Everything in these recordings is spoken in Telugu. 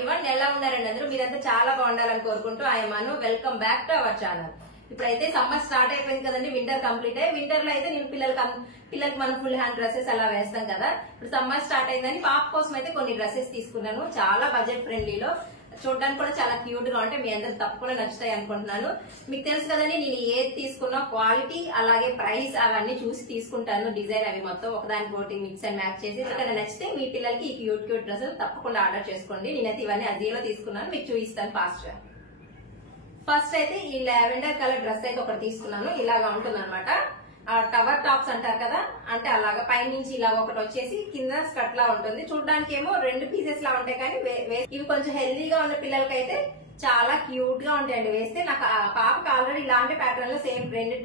ఎవ్రీవన్, ఎలా ఉన్నారండి అందరూ? మీరంతా చాలా బాగుండాలని కోరుకుంటూ ఆయమాను welcome back to our channel. ఇప్పుడైతే సమ్మర్ స్టార్ట్ అయిపోయింది కదండి, వింటర్ కంప్లీట్ అయ్యి వింటర్ లో అయితే నేను పిల్లలకి మనం ఫుల్ హ్యాండ్ డ్రెస్సెస్ అలా వేస్తాం కదా. ఇప్పుడు సమ్మర్ స్టార్ట్ అయిందని పాప కోసం అయితే కొన్ని డ్రెస్సెస్ తీసుకున్నాను, చాలా బడ్జెట్ ఫ్రెండ్లీలో. చూడడానికి కూడా చాలా క్యూట్ గా ఉంటాయి, మీ అందరికి తప్పకుండా నచ్చుతాయి అనుకుంటున్నాను. మీకు తెలుసు కదండి, నేను ఏది తీసుకున్నా క్వాలిటీ అలాగే ప్రైస్ అవన్నీ చూసి తీసుకుంటాను. డిజైన్ అవి మొత్తం ఒకదానికోటి మిక్స్ అండ్ మ్యాచ్ చేసి ఇక్కడ నచ్చితే మీ పిల్లలకి ఈ క్యూట్ క్యూట్ డ్రెస్సులు తప్పకుండా ఆర్డర్ చేసుకోండి. నేనైతే ఇవన్నీ అజీలో తీసుకున్నాను, మీకు చూపిస్తాను ఫాస్ట్ గా. ఫస్ట్ అయితే ఈ లావెండర్ కలర్ డ్రెస్ అయితే ఒకటి తీసుకున్నాను. ఇలాగా ఉంటుంది అనమాట, టవర్ టాప్స్ అంటారు కదా, అంటే అలాగా పైనుంచి ఇలా ఒకటి వచ్చేసి కింద స్కర్ట్ లా ఉంటుంది. చూడడానికి ఏమో రెండు పీసెస్ లా ఉంటాయి, కానీ ఇవి కొంచెం హెల్దీగా ఉన్న పిల్లలకైతే చాలా క్యూట్ గా ఉంటాయండి వేస్తే. నాకు పాపకి ఆల్రెడీ ఇలాంటి ప్యాటర్న్ లో సేమ్ రెండు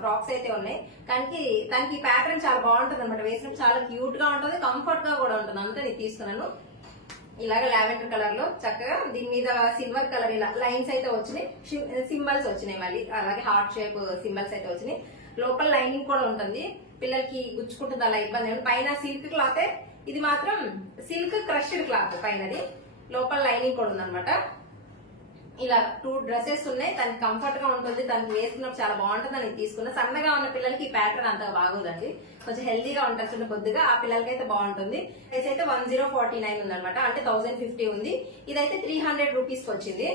ఫ్రాక్స్ అయితే ఉన్నాయి, కానీ తనకి ఈ ప్యాటర్న్ చాలా బాగుంటుంది అనమాట. వేసినప్పుడు చాలా క్యూట్ గా ఉంటుంది, కంఫర్ట్ గా కూడా ఉంటుంది. అంతా నేను తీసుకున్నాను ఇలాగ లావెండర్ కలర్ లో. చక్కగా దీని మీద సిల్వర్ కలర్ ఇలా లైన్స్ అయితే వచ్చినాయి, సింబల్స్ వచ్చినాయి, మళ్ళీ అలాగే హార్ట్ షేప్ సింబల్స్ అయితే వచ్చినాయి. లోపల లైనింగ్ కూడా ఉంటుంది, పిల్లలకి గుచ్చుకుంటుంది అలా ఇబ్బంది. పైన సిల్క్ క్లాత్, ఇది మాత్రం సిల్క్ క్రష్డ్ క్లాత్ పైనది, లోపల లైనింగ్ కూడా ఉందన్నమాట. ఇలా 2 డ్రెస్సెస్ ఉన్నాయి, తనకి కంఫర్ట్ గా ఉంటుంది, తనకి వేసుకున్నప్పుడు చాలా బాగుంటుంది అని తీసుకున్నా. సన్నగా ఉన్న పిల్లలకి ఈ ప్యాటర్న్ అంతగా బాగోదండి, కొంచెం హెల్దీగా ఉంటారు చిన్న కొద్దిగా, ఆ పిల్లలకి అయితే బాగుంటుంది. ప్రైస్ అయితే 1049 ఉందన్నమాట, అంటే 1050 ఉంది. ఇదైతే 300 రూపీస్ వచ్చింది.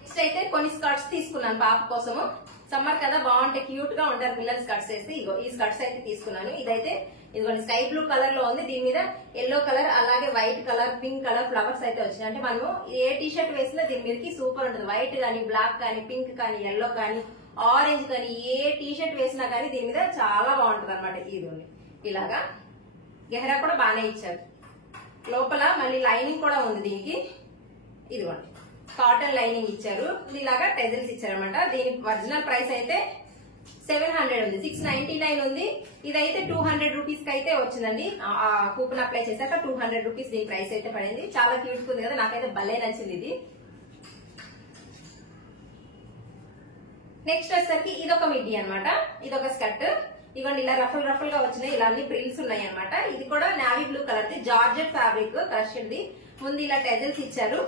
నెక్స్ట్ అయితే కొన్ని స్కర్ట్స్ తీసుకున్నాను పాప కోసము. సమ్మర్ కదా, బాగుంటాయి, క్యూట్ గా ఉంటారు పిల్లలు స్కర్ట్స్ వేస్తే. ఇగో ఈ స్కర్ట్స్ అయితే తీసుకున్నాను. ఇదైతే ఇదిగోండి స్కై బ్లూ కలర్ లో ఉంది, దీని మీద ఎల్లో కలర్ అలాగే white colour pink colour flowers అయితే వచ్చినాయి. అంటే మనము ఏ టీ షర్ట్ వేసినా దీని మీదకి సూపర్ ఉంటుంది. వైట్ కానీ బ్లాక్ కానీ పింక్ కానీ ఎల్లో కానీ ఆరెంజ్ కానీ ఏ టీ షర్ట్ వేసినా కానీ దీని మీద చాలా బాగుంటుంది అనమాట. ఇది ఇలాగా గెహరా కూడా బాగానే ఇచ్చారు. లోపల మళ్ళీ లైనింగ్ కూడా ఉంది దీనికి, ఇదిగోండి కాటన్ లైనింగ్ ఇచ్చారు. ఇలాగా టెజల్స్ ఇచ్చారనమాట. దీని ఒరిజినల్ ప్రైస్ అయితే 700 ఉంది, 699 ఉంది. ఇదైతే 200 రూపీస్ కి అయితే వచ్చిందండి. కూపన్ అప్లై చేశాక 200 రూపీస్ దీని ప్రైస్ అయితే పడింది. చాలా క్యూట్ ఉంది కదా, నాకైతే భలే నచ్చింది ఇది. నెక్స్ట్ వచ్చేసరికి ఇదొక మిడ్డీ అనమాట, ఇదొక స్కర్ట్. ఇవ్వండి ఇలా రఫుల్ రఫుల్ గా వచ్చినాయి, ఇలా అన్ని ప్రిల్స్ ఉన్నాయి అనమాట. ఇది కూడా navy blue colour the georgette fabric crushed. ముందు ఇలా టెజల్స్ ఇచ్చారు,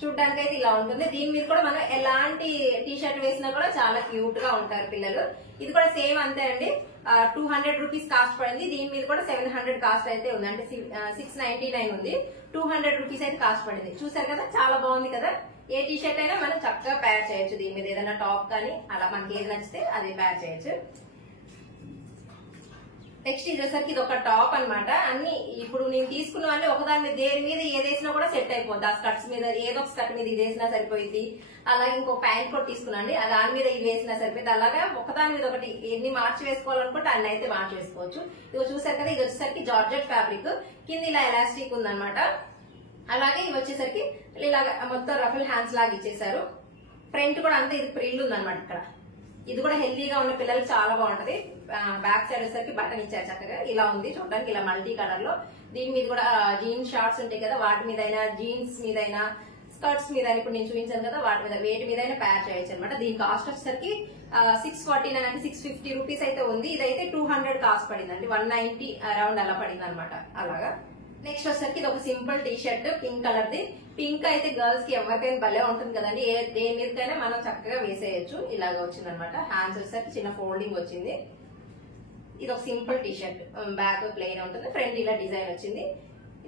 చూడ్డానికి అయితే ఇలా ఉంటుంది. దీని మీద కూడా మనం ఎలాంటి టీ షర్ట్ వేసినా కూడా చాలా క్యూట్ గా ఉంటారు పిల్లలు. ఇది కూడా సేమ్ అంతే అండి, 200 రూపీస్ కాస్ట్ పడింది. దీని మీద కూడా 700 కాస్ట్ అయితే ఉంది, అంటే 699 ఉంది. 200 రూపీస్ అయితే కాస్ట్ పడింది. చూసారు కదా, చాలా బాగుంది కదా. ఏ టీ షర్ట్ అయినా మనం చక్కగా పేర్ చేయొచ్చు దీని మీద, ఏదైనా టాప్ కానీ అలా మనకి ఏది నచ్చితే అది పేర్ చేయొచ్చు. నెక్స్ట్ ఇది వచ్చేసరికి ఇది ఒక టాప్ అనమాట. అన్ని ఇప్పుడు నేను తీసుకున్నవన్నీ ఒకదాని మీద దేని మీద ఏదేసినా కూడా సెట్ అయిపోద్ది. ఆ స్కర్ట్స్ మీద ఏదో ఒక స్కర్ట్ మీద ఇది వేసినా సరిపోయింది. అలాగే ఇంకో ప్యాంట్ కూడా తీసుకున్నాండి, దాని మీద ఇది వేసినా సరిపోయింది. అలాగే ఒకదాని మీద ఒకటి ఎన్ని మార్చి వేసుకోవాలనుకుంటే అన్ని అయితే మార్చి వేసుకోవచ్చు. ఇదిగో చూసారు కదా, ఇది వచ్చేసరికి జార్జెట్ ఫ్యాబ్రిక్, కింద ఇలా ఎలాస్టిక్ ఉందన్నమాట. అలాగే ఇవి వచ్చేసరికి ఇలాగ మొత్తం రఫుల్ హ్యాండ్స్ లాగా ఇచ్చేసారు. ఫ్రంట్ కూడా అంతా ఇది ప్రిల్ ఉందన్నమాట. ఇక్కడ ఇది కూడా హెల్దీగా ఉన్న పిల్లలకి చాలా బాగుంటది. బ్యాక్ సైడ్ వచ్చేసరికి బటన్ ఇచ్చారు చక్కగా, ఇలా ఉంది చూడడానికి, ఇలా మల్టీ కలర్ లో. దీని మీద కూడా జీన్స్ షార్ట్స్ ఉంటాయి కదా, వాటి మీద అయినా జీన్స్ మీద అయినా స్కర్ట్స్ మీద ఇప్పుడు నేను చూపించాను కదా, వాటి మీద వేటి మీద అయినా ప్యార్ చేయొచ్చు అనమాట. దీని కాస్ట్ వచ్చేసరికి 649 అంటే 650 రూపీస్ అయితే ఉంది. ఇదైతే 200 కాస్ట్ పడిందండి, 190 అరౌండ్ అలా పడింది అనమాట. అలాగా నెక్స్ట్ వచ్చేసరికి ఇది ఒక simple T shirt pink colour the. Pink అయితే గర్ల్స్ కి ఎవరికైనా భలే ఉంటుంది కదండి, దేని మీదకైనా మనం చక్కగా వేసేయచ్చు. ఇలాగా వచ్చింది అనమాట. హ్యాండ్స్ వచ్చేసరికి చిన్న ఫోల్డింగ్ వచ్చింది. ఇది ఒక simple T shirt, back plain ఉంటుంది, ఫ్రంట్ ఇలా డిజైన్ వచ్చింది.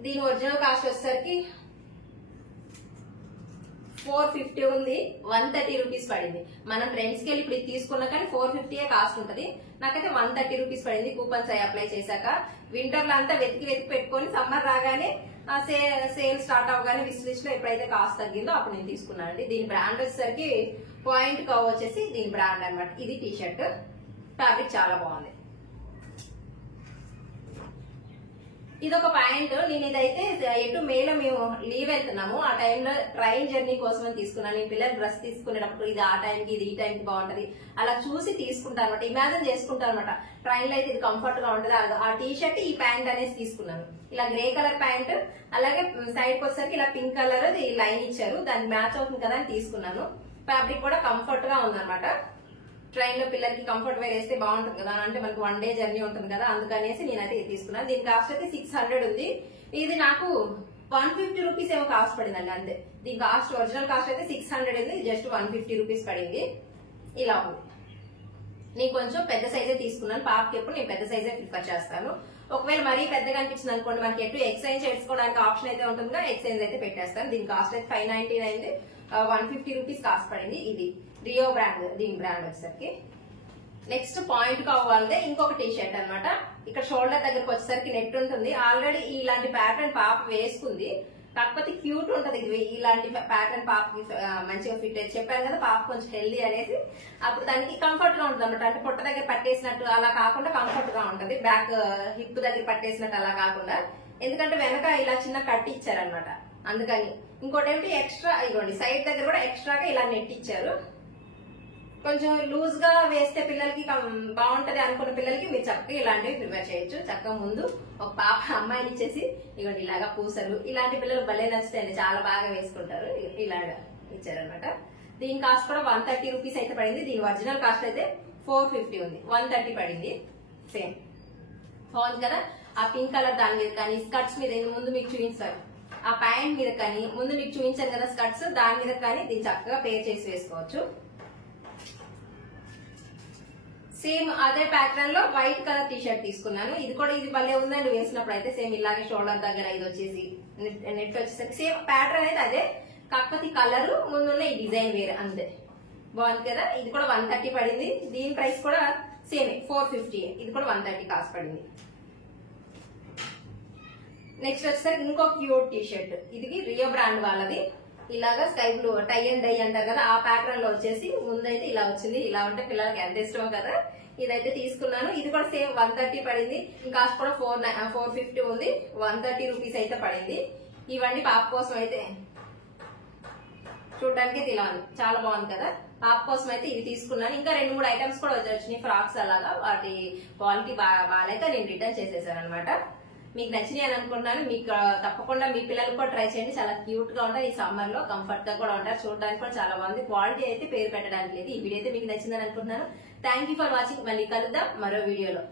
దీని ఒరిజినల్ కాస్ట్ వచ్చేసరికి 450 ఉంది, 130 రూపీస్ పడింది. మనం ట్రెండ్స్ కి వెళ్ళి ఇప్పుడు ఇది తీసుకున్నా కానీ 450 కాస్ట్ ఉంటుంది. నాకైతే 130 రూపీస్ పడింది కూపన్స్ అప్లై చేశాక. వింటర్ లో అంతా వెతికి పెట్టుకొని సమ్మర్ రాగానే సేల్ స్టార్ట్ అవగానే విష్ లిస్ట్ లో ఎప్పుడైతే కాస్ట్ తగ్గిందో అప్పుడు నేను తీసుకున్నాను అండి. దీని బ్రాండ్ వచ్చేసరికి పాయింట్ కవ్ వచ్చేసి దీని బ్రాండ్ అనమాట. ఇది టీ షర్ట్ ఫ్యాబ్రిక్ చాలా బాగుంది. ఇదొక ప్యాంట్. నేను ఇదైతే ఎటు మేలో మేము లీవ్ వెళ్తున్నాము, ఆ టైంలో ట్రైన్ జర్నీ కోసం తీసుకున్నాను. నేను పిల్లలు డ్రెస్ తీసుకునేటప్పుడు ఇది ఆ టైంకి ఇది ఈ టైంకి బాగుంటది అలా చూసి తీసుకుంటాను అనమాట, ఇమాజిన్ చేసుకుంటాను అనమాట. ట్రైన్ లో అయితే ఇది కంఫర్ట్ గా ఉంటది. ఆ టీ షర్ట్ ఈ ప్యాంట్ అనేసి తీసుకున్నాను. ఇలా గ్రే కలర్ ప్యాంట్, అలాగే సైడ్ వచ్చేసరికి ఇలా పింక్ కలర్ లైన్ ఇచ్చారు, దానికి మ్యాచ్ అవుతుంది కదా అని తీసుకున్నాను. ఫ్యాబ్రిక్ కూడా కంఫర్ట్ గా ఉందన్నమాట. ట్రైన్ లో పిల్లలకి కంఫర్ట్ వేర్ వేస్తే బాగుంటుంది కదా, అంటే మనకు 1 డే జర్నీ ఉంటుంది కదా, అందుకనేసి నేనైతే తీసుకున్నాను. దీని కాస్ట్ అయితే 600 ఉంది. ఇది నాకు 150 రూపీస్ ఏమో కాస్ట్ పడిందండి అంతే. దీని కాస్ట్ ఒరిజినల్ కాస్ట్ అయితే 600 ఉంది, జస్ట్ 150 రూపీస్ పడింది. ఇలా ఉంది. నేను కొంచెం పెద్ద సైజే తీసుకున్నాను, పాపకి ఎప్పుడు నేను పెద్ద సైజే ప్రిఫర్ చేస్తాను. ఒకవేళ మరీ పెద్దగా అనిపించింది అనుకోండి, మనకి ఎటు ఎక్స్చేంజ్ చేసుకోవడానికి ఆప్షన్ అయితే ఉంటుందిగా, ఎక్స్చేంజ్ అయితే పెట్టేస్తాను. దీని కాస్ట్ అయితే 599 అయింది, 150 రూపీస్ కాస్ట్ పడింది. ఇది రియో బ్రాండ్, దీని బ్రాండ్ వచ్చేసరికి. నెక్స్ట్ పాయింట్ కావాలంటే ఇంకొక టీ షర్ట్ అనమాట. ఇక్కడ షోల్డర్ దగ్గరకు వచ్చేసరికి నెట్ ఉంటుంది. ఆల్రెడీ ఇలాంటి ప్యాటర్న్ పాప వేసుకుంది, కాకపోతే క్యూట్ ఉంటది ఇది. ఇలాంటి ప్యాటర్న్ పాపకి మంచిగా ఫిట్ అయితే చెప్పాను కదా, పాప కొంచెం హెల్దీ అనేది. అప్పుడు దానికి కంఫర్ట్ గా ఉంటుంది అనమాట. అంటే పొట్ట దగ్గర పట్టేసినట్టు అలా కాకుండా కంఫర్ట్ గా ఉంటది. బ్యాక్ హిప్ దగ్గర పట్టేసినట్టు అలా కాకుండా, ఎందుకంటే వెనక ఇలా చిన్న కట్ ఇచ్చారనమాట, అందుకని. ఇంకోటి ఏంటి ఎక్స్ట్రా, ఇదిగోండి సైడ్ దగ్గర కూడా ఎక్స్ట్రాగా ఇలా నెట్ ఇచ్చారు. కొంచెం లూజ్ గా వేస్తే పిల్లలకి బాగుంటది అనుకున్న పిల్లలకి మీరు చక్కగా ఇలాంటివి ప్రిపేర్ చేయొచ్చు. చక్కగా ముందు ఒక పాప అమ్మాయిని ఇచ్చేసి ఇవ్వండి ఇలాగా పూసలు, ఇలాంటి పిల్లలు భలే నచ్చుతాయండి, చాలా బాగా వేసుకుంటారు. ఇలాగా ఇచ్చారనమాట. దీని కాస్ట్ కూడా 130 రూపీస్ అయితే పడింది. దీని ఒరిజినల్ కాస్ట్ అయితే 450 ఉంది, 130 పడింది. సేమ్ బాగుంది కదా. ఆ పింక్ కలర్ దాని మీద కానీ, స్కర్ట్స్ మీద ముందు మీకు చూపించారు, ఆ ప్యాంట్ మీద కానీ ముందు మీకు చూపించాను కదా స్కర్ట్స్, దాని మీద కానీ దీన్ని చక్కగా పేర్ చేసి వేసుకోవచ్చు. సేమ్ అదే ప్యాటర్న్ లో వైట్ కలర్ టీ షర్ట్ తీసుకున్నాను. ఇది కూడా ఇది భలే ఉందండి వేసినప్పుడు అయితే. సేమ్ ఇలాగే షోల్డర్ దగ్గర ఇది వచ్చేసి నెట్ వచ్చేసరికి సేమ్ ప్యాటర్న్ అయితే అదే, కాకపోతే కలర్ ముందున్న ఈ డిజైన్ వేరే అంతే. బాగుంది కదా. ఇది కూడా 130 పడింది. దీని ప్రైస్ కూడా సేమ్ 450, ఇది కూడా 130 కాస్ట్ పడింది. నెక్స్ట్ వచ్చేసరికి ఇంకో క్యూట్ టీ షర్ట్, ఇది రియో బ్రాండ్ వాళ్ళది. ఇలాగా sky blue tie and dye అంటారు కదా, ఆ ప్యాటర్న్ లో వచ్చేసి ముందైతే ఇలా వచ్చింది. ఇలా ఉంటే పిల్లలకి ఎంత ఇష్టమో కదా. ఇదైతే తీసుకున్నాను. ఇది కూడా సేమ్ 130 పడింది. కాస్ట్ కూడా 450 ఉంది, 130 రూపీస్ అయితే పడింది. ఇవన్నీ పాప కోసం అయితే చూడడానికి ఇలా ఉంది, చాలా బాగుంది కదా. పాప కోసం అయితే ఇవి తీసుకున్నాను. ఇంకా 2-3 ఐటమ్స్ కూడా వచ్చినాయి, ఫ్రాక్స్ అలాగా. వాటి క్వాలిటీ బాగాలేక నేను రిటర్న్ చేసేసాను అనమాట. మీకు నచ్చినాయి అని అనుకుంటున్నాను. మీకు తప్పకుండా మీ పిల్లలు కూడా ట్రై చేయండి, చాలా క్యూట్ గా ఉంటారు. ఈ సమ్మర్ లో కంఫర్ట్ గా కూడా ఉంటారు, చూడడానికి కూడా చాలా బాగుంది. క్వాలిటీ అయితే పేరు పెట్టడానికి లేదు. ఈ వీడియో అయితే మీకు నచ్చిందని అనుకుంటున్నాను. Thank you for watching. మళ్ళీ కలుద్దాం మరో వీడియోలో.